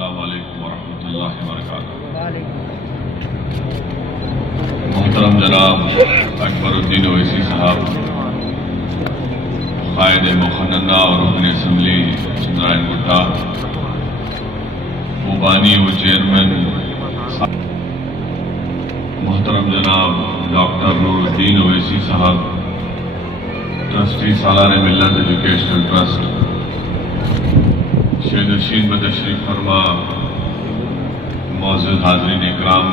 السلام علیکم ورحمۃ اللہ وبرکاتہ۔ محترم جناب اکبر الدین اویسی صاحب، قائد مقننہ اور رکن اسمبلی چندرائن گٹا، بانی و چیئرمین محترم جناب ڈاکٹر نور الدین اویسی صاحب، ٹرسٹی سالار ملت ایجوکیشنل ٹرسٹ، شہنشین بتشریف فرما معزز حاضرین اکرام،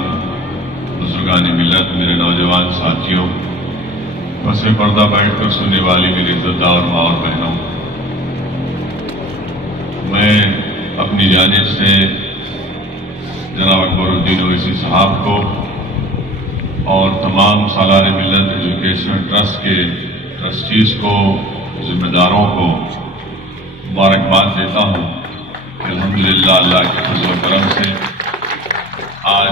بزرگان ملت، میرے نوجوان ساتھیوں، پس پردہ بیٹھ کر سننے والی میری عزتدار ماں اور بہنوں، میں اپنی جانب سے جناب اکبر الدین اویسی صاحب کو اور تمام سالار ملت ایجوکیشنل ٹرسٹ کے ٹرسٹیز کو، ذمہ داروں کو مبارکباد دیتا ہوں کہ الحمدللہ اللہ کے فضل و کرم سے آج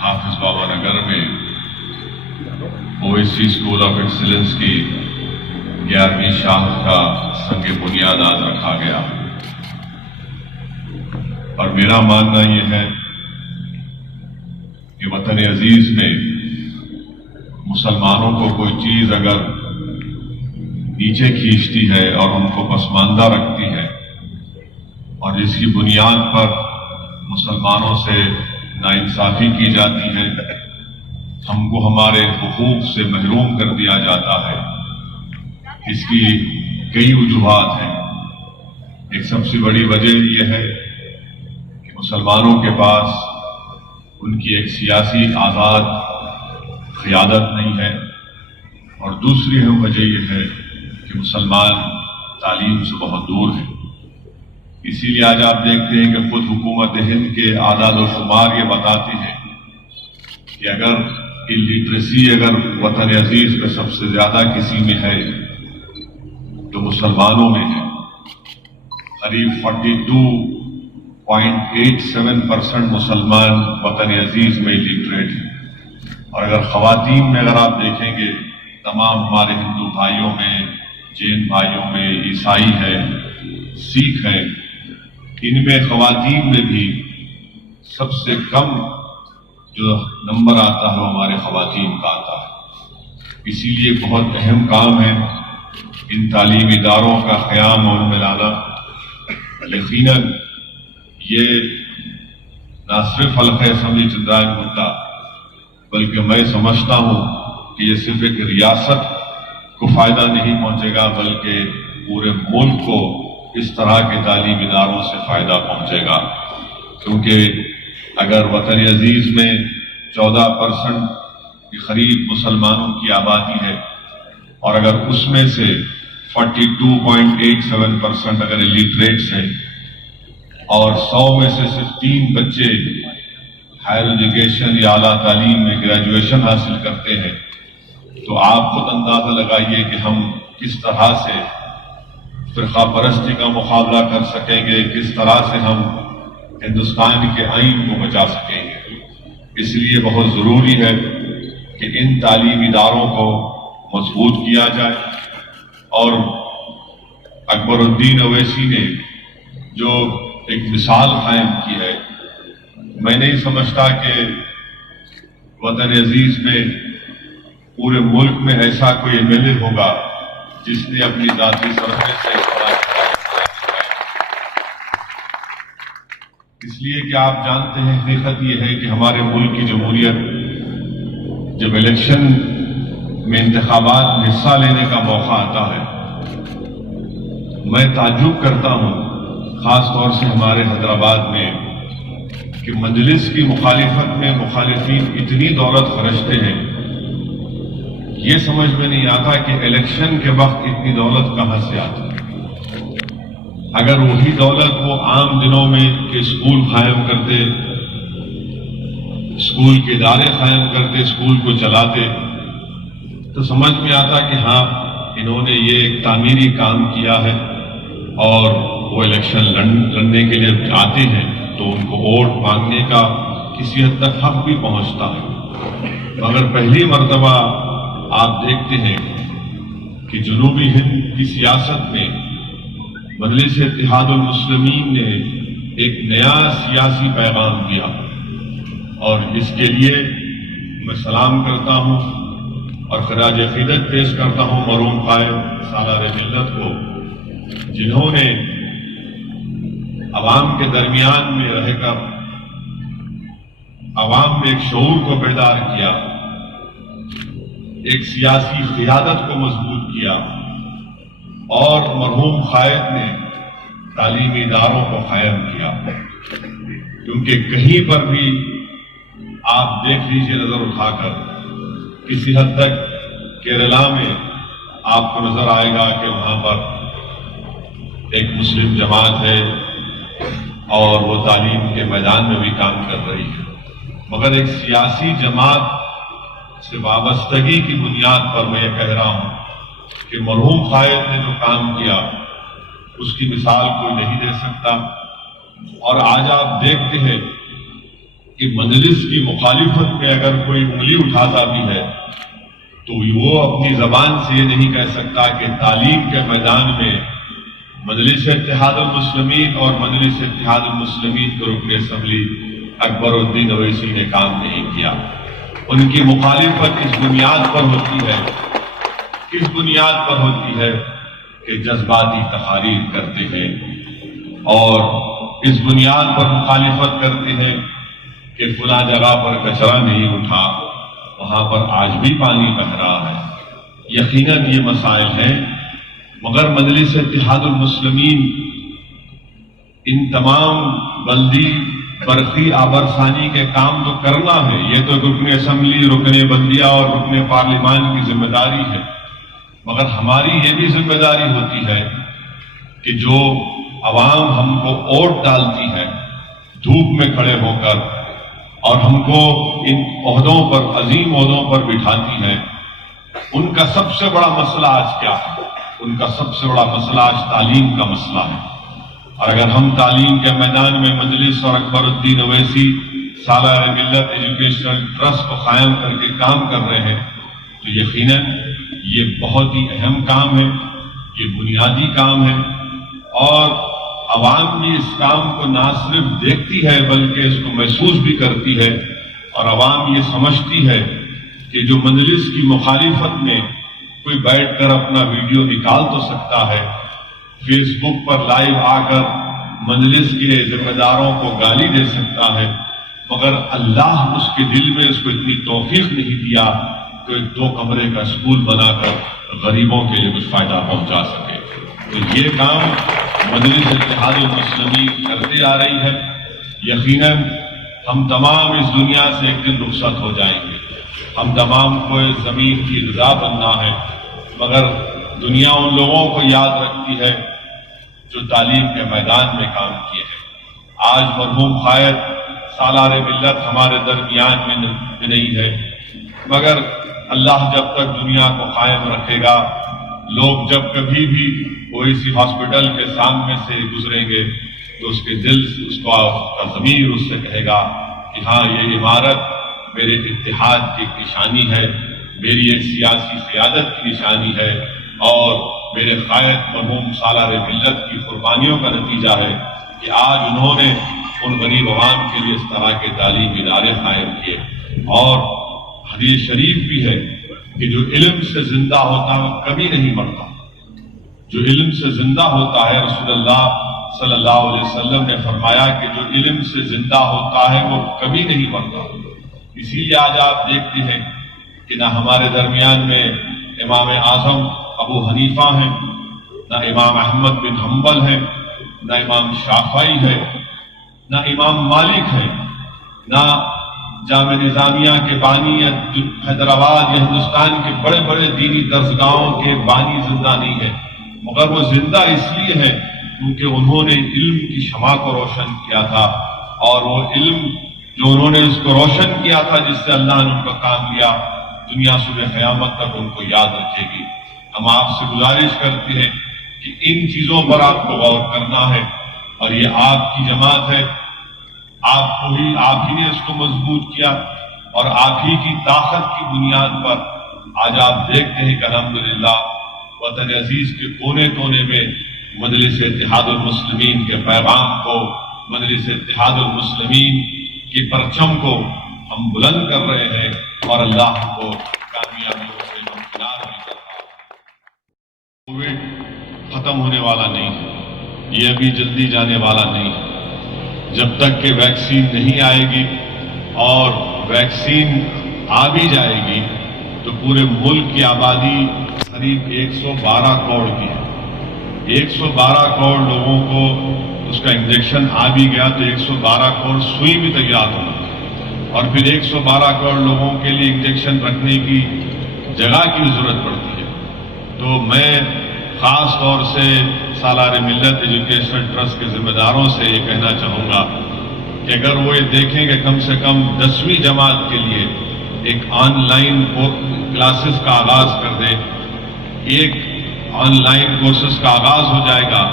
حافظ بابا نگر میں اویسی اسکول آف ایکسیلنس کی 11ویں شاخ کا سنگ بنیاد آج رکھا گیا، اور میرا ماننا یہ ہے کہ وطن عزیز میں مسلمانوں کو کوئی چیز اگر نیچے کھینچتی ہے اور ان کو پسماندہ رکھتی ہے، اور جس کی بنیاد پر مسلمانوں سے ناانصافی کی جاتی ہے، ہم کو ہمارے حقوق سے محروم کر دیا جاتا ہے، اس کی کئی وجوہات ہیں۔ ایک سب سے بڑی وجہ یہ ہے کہ مسلمانوں کے پاس ان کی ایک سیاسی آزاد قیادت نہیں ہے، اور دوسری وجہ یہ ہے کہ مسلمان تعلیم سے بہت دور ہیں۔ اسی لیے آج آپ دیکھتے ہیں کہ خود حکومت ہند کے اعداد و شمار یہ بتاتے ہیں کہ اگر الٹریسی اگر وطن عزیز میں سب سے زیادہ کسی میں ہے تو مسلمانوں میں ہے، قریب 42.87% مسلمان وطن عزیز میں الٹریٹ ہیں، اور اگر خواتین میں اگر آپ دیکھیں گے تمام ہمارے ہندو بھائیوں میں، جین بھائیوں میں، عیسائی ہے، سکھ ہے، ان میں خواتین میں بھی سب سے کم جو نمبر آتا ہے وہ ہمارے خواتین کا آتا ہے۔ اسی لیے بہت اہم کام ہے ان تعلیمی اداروں کا قیام اور میں لانا۔ یقیناً یہ نہ صرف حلقہ اسمبلی چندرائن گٹا، بلکہ میں سمجھتا ہوں کہ یہ صرف ایک ریاست کو فائدہ نہیں پہنچے گا، بلکہ پورے ملک کو اس طرح کے تعلیمی اداروں سے فائدہ پہنچے گا، کیونکہ اگر وطن عزیز میں 14% کے قریب مسلمانوں کی آبادی ہے، اور اگر اس میں سے 42.87% اگر الٹریٹس ہیں، اور 100 میں سے صرف 3 بچے ہائر ایجوکیشن یا اعلیٰ تعلیم میں گریجویشن حاصل کرتے ہیں، تو آپ خود اندازہ لگائیے کہ ہم کس طرح سے فرقہ پرستی کا مقابلہ کر سکیں گے، کس طرح سے ہم ہندوستان کے آئین کو بچا سکیں گے۔ اس لیے بہت ضروری ہے کہ ان تعلیمی اداروں کو مضبوط کیا جائے، اور اکبر الدین اویسی نے جو ایک مثال قائم کی ہے، میں نہیں سمجھتا کہ وطن عزیز میں پورے ملک میں ایسا کوئی ایم ایل اے ہوگا جس نے اپنی ذاتی سرمے سے اس طرح اس لیے کہ آپ جانتے ہیں حقیقت یہ ہے کہ ہمارے ملک کی جمہوریت جب الیکشن میں انتخابات میں حصہ لینے کا موقع آتا ہے، میں تعجب کرتا ہوں خاص طور سے ہمارے حیدرآباد میں کہ مجلس کی مخالفت میں مخالفین اتنی دولت خرچتے ہیں، یہ سمجھ میں نہیں آتا کہ الیکشن کے وقت اتنی دولت کہاں سے آتی ہے۔ اگر وہی دولت وہ عام دنوں میں کہ اسکول قائم کرتے، اسکول کے ادارے قائم کرتے، اسکول کو چلاتے، تو سمجھ میں آتا کہ ہاں انہوں نے یہ ایک تعمیری کام کیا ہے، اور وہ الیکشن لڑنے کے لیے آتے ہیں تو ان کو ووٹ مانگنے کا کسی حد تک حق بھی پہنچتا ہے۔ مگر پہلی مرتبہ آپ دیکھتے ہیں کہ جنوبی ہند کی سیاست میں مجلس اتحاد المسلمین نے ایک نیا سیاسی پیغام دیا، اور اس کے لیے میں سلام کرتا ہوں اور خراج عقیدت پیش کرتا ہوں مرحوم قائد سالار ملت کو، جنہوں نے عوام کے درمیان میں رہ کر عوام میں ایک شعور کو بیدار کیا، ایک سیاسی قیادت کو مضبوط کیا، اور مرحوم قائد نے تعلیمی اداروں کو قائم کیا، کیونکہ کہیں پر بھی آپ دیکھ لیجیے نظر اٹھا کر، کسی حد تک کیرلا میں آپ کو نظر آئے گا کہ وہاں پر ایک مسلم جماعت ہے اور وہ تعلیم کے میدان میں بھی کام کر رہی ہے، مگر ایک سیاسی جماعت سے وابستگی کی بنیاد پر میں یہ کہہ رہا ہوں کہ مرحوم قائد نے جو کام کیا اس کی مثال کوئی نہیں دے سکتا۔ اور آج آپ دیکھتے ہیں کہ مجلس کی مخالفت میں اگر کوئی انگلی اٹھاتا بھی ہے تو وہ اپنی زبان سے یہ نہیں کہہ سکتا کہ تعلیم کے میدان میں مجلس اتحاد المسلمین اور مجلس اتحاد المسلمین کے رکن اسمبلی اکبر الدین اویسی نے کام نہیں کیا۔ ان کی مخالفت اس بنیاد پر ہوتی ہے، کس بنیاد پر ہوتی ہے کہ جذباتی تقاریر کرتے ہیں، اور اس بنیاد پر مخالفت کرتے ہیں کہ فلاں جگہ پر کچرا نہیں اٹھا، وہاں پر آج بھی پانی بہہ رہا ہے۔ یقیناً یہ مسائل ہیں، مگر مجلس اتحاد المسلمین ان تمام بلدی برقی آبرسانی کے کام تو کرنا ہے، یہ تو رکن اسمبلی، رکن بلدیہ اور رکن پارلیمان کی ذمہ داری ہے، مگر ہماری یہ بھی ذمہ داری ہوتی ہے کہ جو عوام ہم کو ووٹ ڈالتی ہے دھوپ میں کھڑے ہو کر اور ہم کو ان عہدوں پر، عظیم عہدوں پر بٹھاتی ہے، ان کا سب سے بڑا مسئلہ آج کیا ہے؟ ان کا سب سے بڑا مسئلہ آج تعلیم کا مسئلہ ہے۔ اور اگر ہم تعلیم کے میدان میں مجلس اور اکبر الدین اویسی سالار ملت ایجوکیشنل ٹرسٹ کو قائم کر کے کام کر رہے ہیں تو یقیناً یہ بہت ہی اہم کام ہے، یہ بنیادی کام ہے، اور عوام بھی اس کام کو نہ صرف دیکھتی ہے بلکہ اس کو محسوس بھی کرتی ہے، اور عوام یہ سمجھتی ہے کہ جو مجلس کی مخالفت میں کوئی بیٹھ کر اپنا ویڈیو نکال تو سکتا ہے، فیس بک پر لائیو آ کر مجلس کے ذمہ داروں کو گالی دے سکتا ہے، مگر اللہ اس کے دل میں اس کو اتنی توفیق نہیں دیا کہ ایک 2 کمرے کا اسکول بنا کر غریبوں کے لیے کچھ فائدہ پہنچا سکے۔ تو یہ کام مجلس اتحاد المسلمین کرتے آ رہی ہے۔ یقیناً ہم تمام اس دنیا سے ایک دن رخصت ہو جائیں گے، ہم تمام کو اس زمین کی غذا بننا ہے، مگر دنیا ان لوگوں کو یاد رکھتی ہے جو تعلیم کے میدان میں کام کیے ہیں۔ آج مرحوم قائد سالار ملت ہمارے درمیان میں نہیں ہے، مگر اللہ جب تک دنیا کو قائم رکھے گا، لوگ جب کبھی بھی اویسی ہاسپٹل کے سامنے سے گزریں گے تو اس کے دل سے، اس کا ضمیر اس سے کہے گا کہ ہاں یہ عمارت میرے اتحاد کی نشانی ہے، میری ایک سیاسی قیادت کی نشانی ہے، اور میرے قائد مرحوم سالار ملت کی قربانیوں کا نتیجہ ہے کہ آج انہوں نے ان غریب عوام کے لیے اس طرح کے تعلیمی ادارے قائم کیے۔ اور حدیث شریف بھی ہے کہ جو علم سے زندہ ہوتا ہے وہ کبھی نہیں مرتا، جو علم سے زندہ ہوتا ہے، رسول اللہ صلی اللہ علیہ وسلم نے فرمایا کہ جو علم سے زندہ ہوتا ہے وہ کبھی نہیں مرتا۔ اسی لیے آج آپ دیکھتے ہیں کہ نہ ہمارے درمیان میں امام اعظم ابو حنیفہ ہیں، نہ امام احمد بن حنبل ہیں، نہ امام شافعی ہے، نہ امام مالک ہے، نہ جامع نظامیہ کے بانی یا حیدرآباد یا ہندوستان کے بڑے بڑے دینی درسگاہوں کے بانی زندہ نہیں ہے، مگر وہ زندہ اس لیے ہے کیونکہ انہوں نے علم کی شمع کو روشن کیا تھا، اور وہ علم جو انہوں نے اس کو روشن کیا تھا جس سے اللہ نے ان کا کام لیا، دنیا صبح قیامت تک ان کو یاد رکھے گی۔ ہم آپ سے گزارش کرتے ہیں کہ ان چیزوں پر آپ کو غور کرنا ہے، اور یہ آپ کی جماعت ہے، آپ ہی نے اس کو مضبوط کیا، اور آپ ہی کی طاقت کی بنیاد پر آج آپ دیکھتے ہیں کہ الحمدللہ وطن عزیز کے کونے کونے میں مجلس اتحاد المسلمین کے پیغام کو مجلس اتحاد المسلمین کی پرچم کو ہم بلند کر رہے ہیں اور اللہ کو کامیابیوں سے ممکنار بھی کر رہا ہے۔ کووڈ ختم ہونے والا نہیں ہے، یہ ابھی جلدی جانے والا نہیں ہے۔ جب تک کہ ویکسین نہیں آئے گی اور ویکسین آ بھی جائے گی تو پورے ملک کی آبادی قریب 112 کروڑ کی ہے۔ 112 کروڑ لوگوں کو اس کا انجیکشن آ بھی گیا تو 112 کروڑ سوئی بھی تیار ہونا، اور پھر 112 کروڑ لوگوں کے لیے انجیکشن رکھنے کی جگہ کی ضرورت پڑتی ہے۔ تو میں خاص طور سے سالار ملت ایجوکیشنل ٹرسٹ کے ذمہ داروں سے یہ کہنا چاہوں گا کہ اگر وہ یہ دیکھیں کہ کم سے کم 10ویں جماعت کے لیے ایک آن لائن کلاسز کا آغاز کر دیں، ایک آن لائن کورسز کا آغاز ہو جائے گا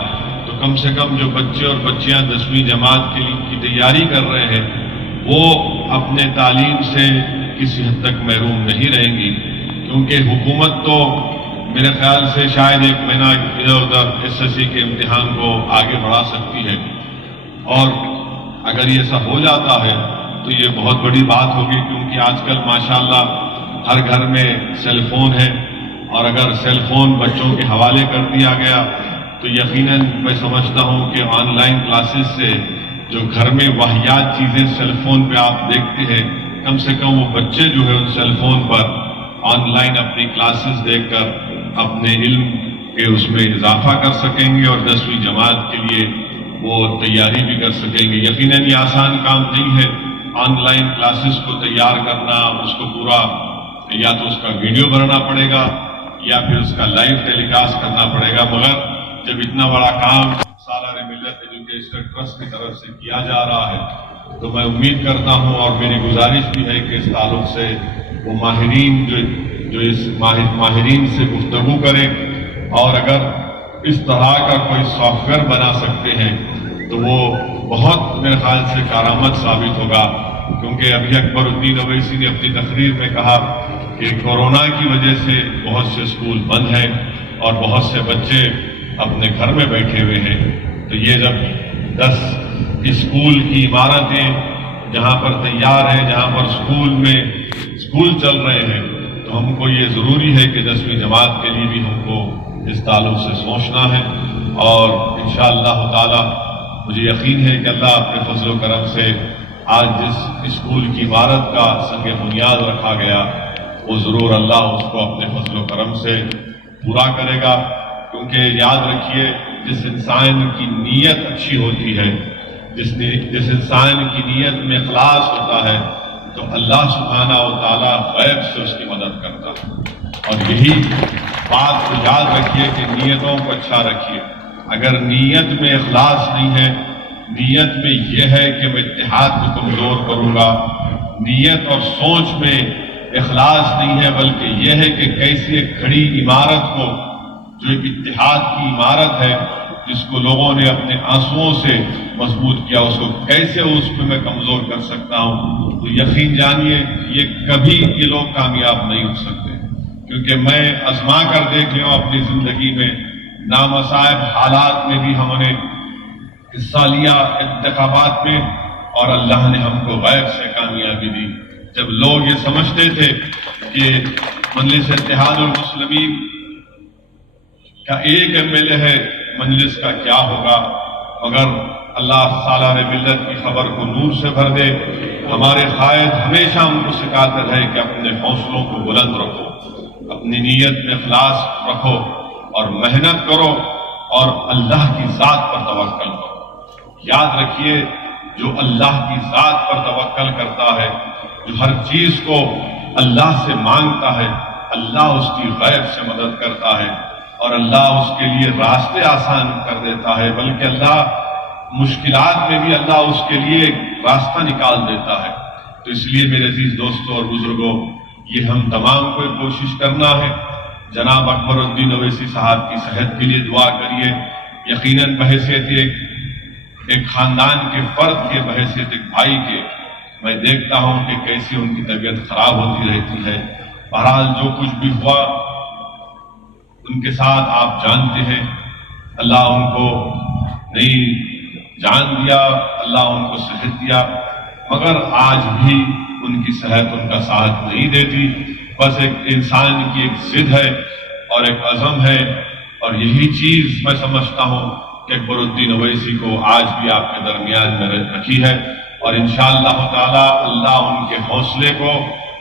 تو کم سے کم جو بچے اور بچیاں 10ویں جماعت کی تیاری کر رہے ہیں وہ اپنے تعلیم سے کسی حد تک محروم نہیں رہیں گی، کیونکہ حکومت تو میرے خیال سے شاید ایک مہینہ ادھر ادھر SSC کے امتحان کو آگے بڑھا سکتی ہے، اور اگر یہ ایسا ہو جاتا ہے تو یہ بہت بڑی بات ہوگی، کیونکہ آج کل ماشاءاللہ ہر گھر میں سیل فون ہے، اور اگر سیل فون بچوں کے حوالے کر دیا گیا تو یقیناً میں سمجھتا ہوں کہ آن لائن کلاسز سے جو گھر میں واحیات چیزیں سیل فون پہ آپ دیکھتے ہیں، کم سے کم وہ بچے جو ہے ان سیل فون پر آن لائن اپنی کلاسز دیکھ کر اپنے علم کے اس میں اضافہ کر سکیں گے اور 10ویں جماعت کے لیے وہ تیاری بھی کر سکیں گے۔ یقیناً یہ آسان کام نہیں ہے آن لائن کلاسز کو تیار کرنا، اس کو پورا یا تو اس کا ویڈیو بنانا پڑے گا یا پھر اس کا لائیو ٹیلی کاسٹ کرنا پڑے گا، مگر جب اتنا بڑا کام سالار ملت ایجوکیشنل ٹرسٹ کی طرف سے کیا جا رہا ہے تو میں امید کرتا ہوں اور میری گزارش بھی ہے کہ اس تعلق سے وہ ماہرین جو اس ماہرین سے گفتگو کریں، اور اگر اس طرح کا کوئی سافٹ ویئر بنا سکتے ہیں تو وہ بہت میرے خیال سے کارآمد ثابت ہوگا، کیونکہ ابھی اکبر الدین اویسی نے اپنی تقریر میں کہا کہ کورونا کی وجہ سے بہت سے اسکول بند ہیں اور بہت سے بچے اپنے گھر میں بیٹھے ہوئے ہیں، تو یہ جب 10 اسکول کی عمارتیں جہاں پر تیار ہیں، جہاں پر اسکول چل رہے ہیں، تو ہم کو یہ ضروری ہے کہ 10ویں جماعت کے لیے بھی ہم کو اس تعلق سے سوچنا ہے، اور انشاءاللہ تعالی مجھے یقین ہے کہ اللہ اپنے فضل و کرم سے آج جس اسکول کی عمارت کا سنگ بنیاد رکھا گیا وہ ضرور اللہ اس کو اپنے فضل و کرم سے پورا کرے گا، کیونکہ یاد رکھیے جس انسان کی نیت اچھی ہوتی ہے، جس انسان کی نیت میں اخلاص ہوتا ہے تو اللہ سبحانہ و تعالیٰ غیب سے اس کی مدد کرتا ہے، اور یہی بات کو یاد رکھیے کہ نیتوں کو اچھا رکھیے۔ اگر نیت میں اخلاص نہیں ہے، نیت میں یہ ہے کہ میں اتحاد کو کمزور کروں گا، نیت اور سوچ میں اخلاص نہیں ہے، بلکہ یہ ہے کہ کیسی ایک کھڑی عمارت کو، جو ایک اتحاد کی عمارت ہے جس کو لوگوں نے اپنے آنسوؤں سے مضبوط کیا، اس کو کیسے اس پہ میں کمزور کر سکتا ہوں، تو یقین جانیے یہ کبھی یہ لوگ کامیاب نہیں ہو سکتے، کیونکہ میں آزما کر دیکھ لیا اپنی زندگی میں، نامصائب حالات میں بھی ہم نے حصہ لیا انتخابات میں، اور اللہ نے ہم کو غیب سے کامیابی دی۔ جب لوگ یہ سمجھتے تھے کہ مجلس اتحاد المسلمین کا ایک MLA ہے، مجلس کا کیا ہوگا، مگر اللہ سالار ملت کی خبر کو نور سے بھر دے۔ ہمارے قائد ہمیشہ ہم کو سکھاتے رہے کہ اپنے حوصلوں کو بلند رکھو، اپنی نیت میں اخلاص رکھو اور محنت کرو اور اللہ کی ذات پر توکل کرو۔ یاد رکھیے جو اللہ کی ذات پر توکل کرتا ہے، جو ہر چیز کو اللہ سے مانگتا ہے، اللہ اس کی غیب سے مدد کرتا ہے اور اللہ اس کے لیے راستے آسان کر دیتا ہے، بلکہ اللہ مشکلات میں بھی اللہ اس کے لیے راستہ نکال دیتا ہے۔ تو اس لیے میرے عزیز دوستوں اور بزرگوں، یہ ہم تمام کو کوشش کرنا ہے۔ جناب اکبر الدین اویسی صاحب کی صحت کے لیے دعا کریے۔ یقیناً بحیثیت ایک خاندان کے فرد کے، بحیثیت ایک بھائی کے، میں دیکھتا ہوں کہ کیسی ان کی طبیعت خراب ہوتی رہتی ہے۔ بہرحال جو کچھ بھی ہوا ان کے ساتھ آپ جانتے ہیں، اللہ ان کو نئی جان دیا، اللہ ان کو صحت دیا، مگر آج بھی ان کی صحت ان کا ساتھ نہیں دیتی۔ بس ایک انسان کی ایک ضد ہے اور ایک عزم ہے، اور یہی چیز میں سمجھتا ہوں کہ اکبر الدین اویسی کو آج بھی آپ کے درمیان میں رکھی ہے، اور انشاءاللہ تعالی اللہ ان کے حوصلے کو،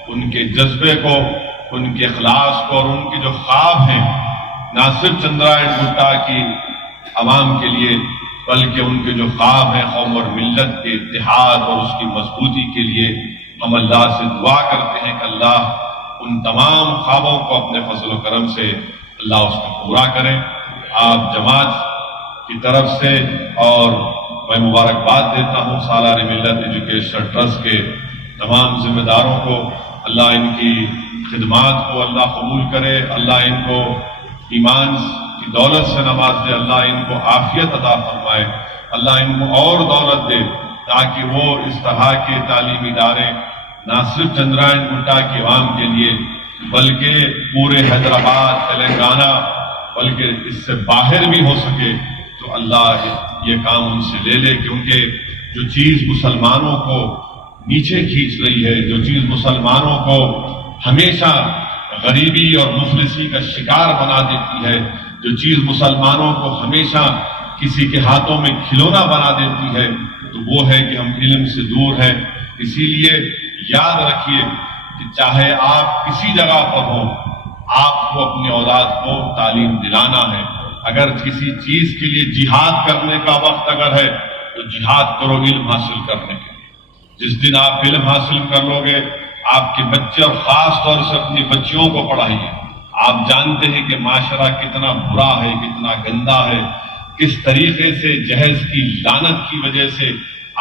ان کے جذبے کو، ان کے اخلاص کو، اور ان کے جو خواب ہیں نہ صرف چندرائن گٹا کی عوام کے لیے بلکہ ان کے جو خواب ہیں قوم اور ملت کے اتحاد اور اس کی مضبوطی کے لیے، ہم اللہ سے دعا کرتے ہیں کہ اللہ ان تمام خوابوں کو اپنے فضل و کرم سے اللہ اس کو پورا کرے۔ آپ جماعت کی طرف سے اور میں مبارکباد دیتا ہوں سالار ملت ایجوکیشنل ٹرسٹ کے تمام ذمہ داروں کو، اللہ ان کی خدمات کو اللہ قبول کرے، اللہ ان کو ایمان کی دولت سے نواز دے، اللہ ان کو عافیت عطا فرمائے، اللہ ان کو اور دولت دے تاکہ وہ اس طرح کے تعلیمی ادارے نہ صرف چندرائن گٹا کے عوام کے لیے بلکہ پورے حیدرآباد، تلنگانہ، بلکہ اس سے باہر بھی ہو سکے، تو اللہ یہ کام ان سے لے لے، کیونکہ جو چیز مسلمانوں کو نیچے کھینچ رہی ہے، جو چیز مسلمانوں کو ہمیشہ غریبی اور مفلسی کا شکار بنا دیتی ہے، جو چیز مسلمانوں کو ہمیشہ کسی کے ہاتھوں میں کھلونا بنا دیتی ہے، تو وہ ہے کہ ہم علم سے دور ہیں۔ اسی لیے یاد رکھیے کہ چاہے آپ کسی جگہ پر ہوں، آپ کو اپنی اولاد کو تعلیم دلانا ہے۔ اگر کسی چیز کے لیے جہاد کرنے کا وقت اگر ہے تو جہاد کرو علم حاصل کرنے کے۔ جس دن آپ علم حاصل کر لو گے، آپ کے بچے اور خاص طور سے اپنی بچیوں کو پڑھائیے۔ آپ جانتے ہیں کہ معاشرہ کتنا برا ہے، کتنا گندا ہے، کس طریقے سے جہیز کی لعنت کی وجہ سے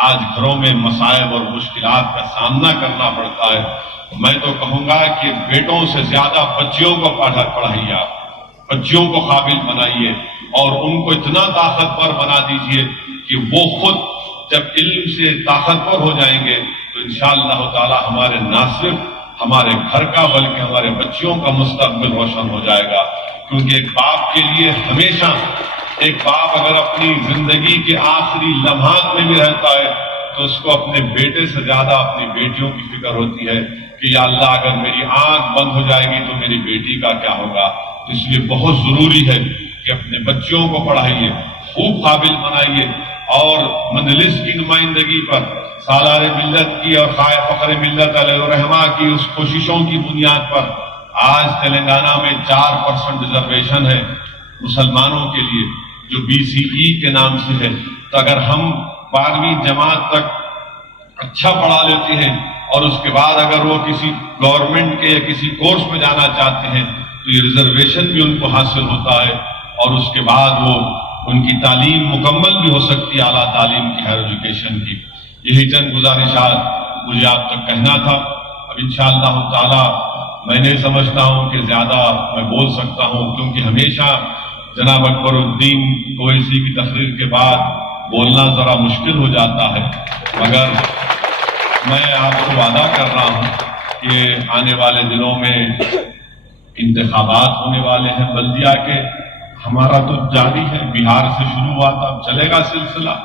آج گھروں میں مصائب اور مشکلات کا سامنا کرنا پڑتا ہے۔ میں تو کہوں گا کہ بیٹوں سے زیادہ بچیوں کو پڑھائیے، آپ بچیوں کو قابل بنائیے اور ان کو اتنا طاقتور بنا دیجئے کہ وہ خود جب علم سے طاقتور ہو جائیں گے تو انشاءاللہ تعالی ہمارے نہ صرف ہمارے گھر کا بلکہ ہمارے بچیوں کا مستقبل روشن ہو جائے گا۔ کیونکہ ایک باپ کے لیے ہمیشہ، ایک باپ اگر اپنی زندگی کے آخری لمحات میں بھی رہتا ہے تو اس کو اپنے بیٹے سے زیادہ اپنی بیٹیوں کی فکر ہوتی ہے کہ یا اللہ اگر میری آنکھ بند ہو جائے گی تو میری بیٹی کا کیا ہوگا۔ اس لیے بہت ضروری ہے کہ اپنے بچوں کو پڑھائیے، خوب قابل بنائیے، اور مجلس کی نمائندگی پر سالار ملت کی اور خائے فخر ملت علیہ الرحمہ کی اس کوششوں کی بنیاد پر آج تلنگانہ میں 4% ریزرویشن ہے مسلمانوں کے لیے، جو BCE کے نام سے ہے۔ تو اگر ہم 12ویں جماعت تک اچھا پڑھا لیتے ہیں اور اس کے بعد اگر وہ کسی گورنمنٹ کے یا کسی کورس میں جانا چاہتے ہیں تو یہ ریزرویشن بھی ان کو حاصل ہوتا ہے، اور اس کے بعد وہ ان کی تعلیم مکمل بھی ہو سکتی ہے، اعلیٰ تعلیم کی، ہائر ایجوکیشن کی۔ یہی چند گزارشات مجھے آپ تک کہنا تھا۔ اب انشاءاللہ تعالی میں نہیں سمجھتا ہوں کہ زیادہ میں بول سکتا ہوں، کیونکہ ہمیشہ جناب اکبر الدین اویسی کی تقریر کے بعد بولنا ذرا مشکل ہو جاتا ہے، مگر میں آپ کو وعدہ کر رہا ہوں کہ آنے والے دنوں میں انتخابات ہونے والے ہیں بلدیہ کے، ہمارا تو جاری ہے، بہار سے شروع ہوا تھا، اب چلے گا سلسلہ،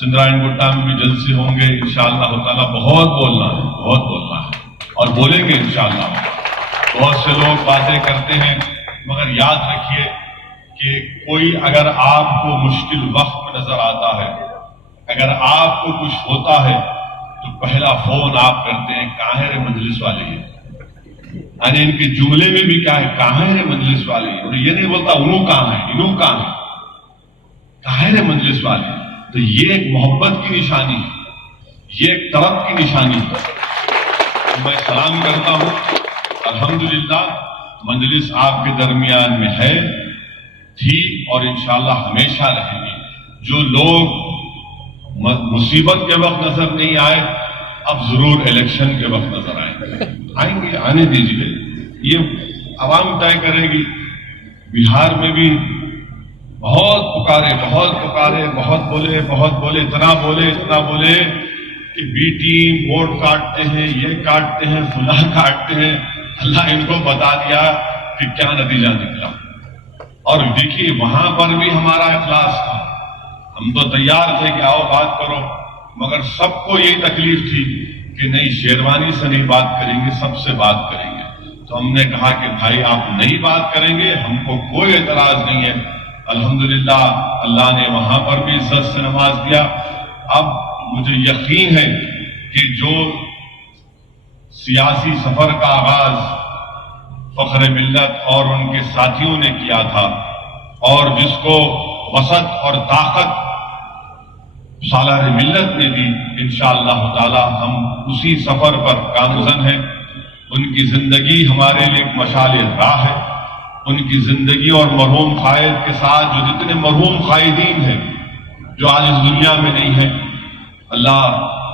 چندرائن گٹا میں بھی جلسے ہوں گے انشاءاللہ تعالیٰ۔ بہت بولنا ہے، بہت بولنا ہے، اور بولیں گے انشاءاللہ۔ بہت سے لوگ باتیں کرتے ہیں، مگر یاد رکھیے کہ کوئی اگر آپ کو مشکل وقت میں نظر آتا ہے، اگر آپ کو کچھ ہوتا ہے تو پہلا فون آپ کرتے ہیں کہاں ہے مجلس والے ہیں، یعنی ان کے جملے میں بھی کیا ہے، کہاں ہے مجلس والے، اور یہ نہیں بولتا انہوں کہاں ہے، انہوں کہاں ہے، کہاں ہے مجلس والے۔ تو یہ ایک محبت کی نشانی ہے، یہ ایک طرف کی نشانی ہے۔ میں سلام کرتا ہوں، الحمدللہ مجلس آپ کے درمیان میں ہے، تھی، اور انشاءاللہ ہمیشہ رہے گی۔ جو لوگ مصیبت کے وقت نظر نہیں آئے، اب ضرور الیکشن کے وقت نظر آئیں گے، آنے دیجیے، یہ عوام طے کرے گی۔ بہار میں بھی بہت پکارے، بہت بولے، اتنا بولے کہ بی ٹیم ووٹ کاٹتے ہیں، یہ کاٹتے ہیں، فلاں کاٹتے ہیں۔ اللہ ان کو بتا دیا کہ کیا نتیجہ نکلا۔ اور دیکھیے وہاں پر بھی ہمارا اخلاص تھا، ہم تو تیار تھے کہ آؤ بات کرو، مگر سب کو یہی تکلیف تھی کہ نہیں، شیروانی سے نہیں بات کریں گے، سب سے بات کریں گے۔ تو ہم نے کہا کہ بھائی آپ نہیں بات کریں گے، ہم کو کوئی اعتراض نہیں ہے۔ الحمدللہ اللہ نے وہاں پر بھی عزت سے نواز دیا۔ اب مجھے یقین ہے کہ جو سیاسی سفر کا آغاز فخر ملت اور ان کے ساتھیوں نے کیا تھا، اور جس کو وسعت اور طاقت سالار ملت نے دی، انشاءاللہ تعالی ہم اسی سفر پر گامزن ہیں۔ ان کی زندگی ہمارے لیے ایک مشعل راہ ہے۔ ان کی زندگی اور مرحوم قائد کے ساتھ جو جتنے مرحوم قائدین ہیں جو آج اس دنیا میں نہیں ہیں، اللہ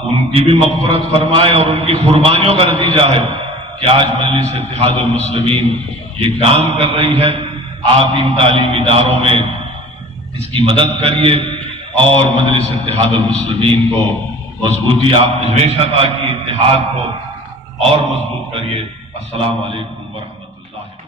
ان کی بھی مغفرت فرمائے، اور ان کی قربانیوں کا نتیجہ ہے کہ آج مجلس اتحاد المسلمین یہ کام کر رہی ہے۔ آپ ان تعلیمی اداروں میں اس کی مدد کریے اور مجلس اتحاد المسلمین کو مضبوطی آپ نے ہمیشہ عطا کی، اتحاد کو اور مضبوط کریے۔ السلام علیکم ورحمۃ اللہ۔